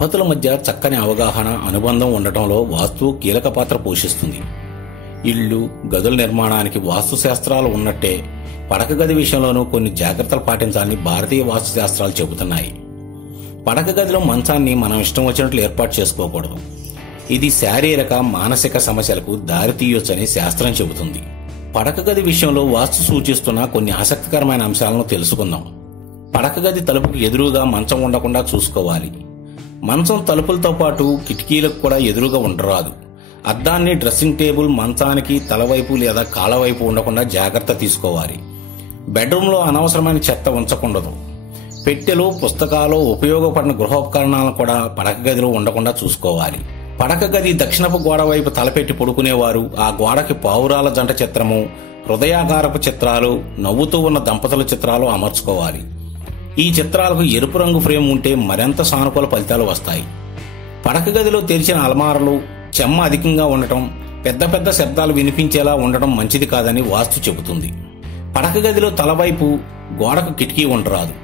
దంపతుల మధ్య చక్కని అవగాహన, అనుబంధం ఉండటంలో వాస్తువు కీలక పాత్ర పోషిస్తుంది. ఇళ్లు, గదుల నిర్మాణానికి వాస్తు శాస్త్రాలు ఉన్నట్టే పడక గది విషయంలోనూ కొన్ని జాగ్రత్తలు పాటించాలని భారతీయ వాస్తు శాస్త్రాలు చెబుతున్నాయి. పడక గదిలో మంచాన్ని మనం ఇష్టం వచ్చినట్లు ఏర్పాటు చేసుకోకూడదు. ఇది శారీరక, మానసిక సమస్యలకు దారితీయొచ్చని శాస్త్రం చెబుతుంది. పడక గది విషయంలో వాస్తు సూచిస్తున్న కొన్ని ఆసక్తికరమైన అంశాలను తెలుసుకుందాం. పడక గది తలుపుకు ఎదురుగా మంచం ఉండకుండా చూసుకోవాలి. మంచం తలుపులతో పాటు కిటికీలకు కూడా ఎదురుగా ఉండరాదు. అద్దాన్ని డ్రెస్సింగ్ టేబుల్, మంచానికి తలవైపు లేదా కాళ్ళవైపు ఉండకుండా జాగ్రత్త తీసుకోవాలి. బెడ్రూమ్లో అనవసరమైన చెత్త ఉంచకూడదు. పెట్టెలు, పుస్తకాలు, ఉపయోగపడిన గృహోపకరణాలను కూడా పడక గదిలో ఉండకుండా చూసుకోవాలి. పడక గది దక్షిణపు గోడ వైపు తలపెట్టి పడుకునేవారు ఆ గోడకి పావురాల జంట చిత్రము, హృదయాకారపు చిత్రాలు, నవ్వుతూ ఉన్న దంపతుల చిత్రాలు అమర్చుకోవాలి. ఈ చిత్రాలకు ఎరుపు రంగు ఫ్రేమ్ ఉంటే మరింత సానుకూల ఫలితాలు వస్తాయి. పడక గదిలో తెరిచిన అలమారలు, చెమ్మ అధికంగా ఉండటం, పెద్ద పెద్ద శబ్దాలు వినిపించేలా ఉండటం మంచిది కాదని వాస్తు చెబుతుంది. పడక గదిలో తలవైపు గోడకు కిటికీ ఉండరాదు.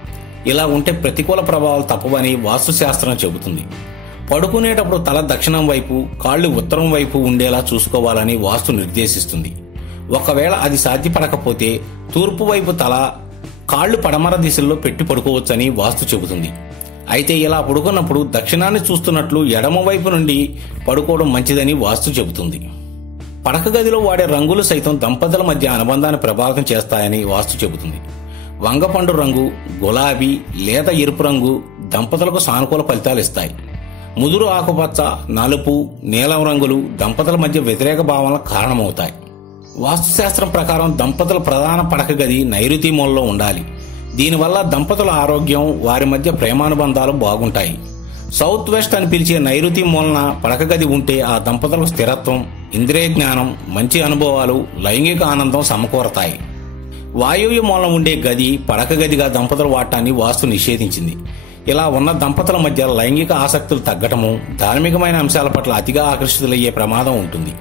ఇలా ఉంటే ప్రతికూల ప్రభావాలు తప్పవని వాస్తు శాస్త్రం చెబుతుంది. పడుకునేటప్పుడు తల దక్షిణం వైపు, కాళ్లు ఉత్తరం వైపు ఉండేలా చూసుకోవాలని వాస్తు నిర్దేశిస్తుంది. ఒకవేళ అది సాధ్యపడకపోతే తూర్పు వైపు తల, కాళ్లు పడమర దిశల్లో పెట్టి పడుకోవచ్చని వాస్తు చెబుతుంది. అయితే ఇలా పడుకున్నప్పుడు దక్షిణాన్ని చూస్తున్నట్లు ఎడమ వైపు నుండి పడుకోవడం మంచిదని వాస్తు చెబుతుంది. పడక గదిలో వాడే రంగులు సైతం దంపతుల మధ్య అనుబంధాన్ని ప్రభావితం చేస్తాయని వాస్తు చెబుతుంది. వంగపండు రంగు, గులాబీ, లేత ఎరుపు రంగు దంపతులకు సానుకూల ఫలితాలు ఇస్తాయి. ముదురు ఆకుపచ్చ, నలుపు, నీలం రంగులు దంపతుల మధ్య వ్యతిరేక భావనలకు కారణమవుతాయి. వాస్తుశాస్త్రం ప్రకారం దంపతుల ప్రధాన పడక గది నైరుతి మూలలో ఉండాలి. దీనివల్ల దంపతుల ఆరోగ్యం, వారి మధ్య ప్రేమానుబంధాలు బాగుంటాయి. సౌత్ వెస్ట్ అని పిలిచే నైరుతి మూలన పడక గది ఉంటే ఆ దంపతులకు స్థిరత్వం, ఇంద్రియ జ్ఞానం, మంచి అనుభవాలు, లైంగిక ఆనందం సమకూరతాయి. వాయువ్య మూలం ఉండే గది పడక గదిగా దంపతుల వాడటాన్ని వాస్తు నిషేధించింది. ఇలా ఉన్న దంపతుల మధ్య లైంగిక ఆసక్తులు తగ్గటము, ధార్మికమైన అంశాల పట్ల అతిగా ఆకర్షితులయ్యే ప్రమాదం ఉంటుంది.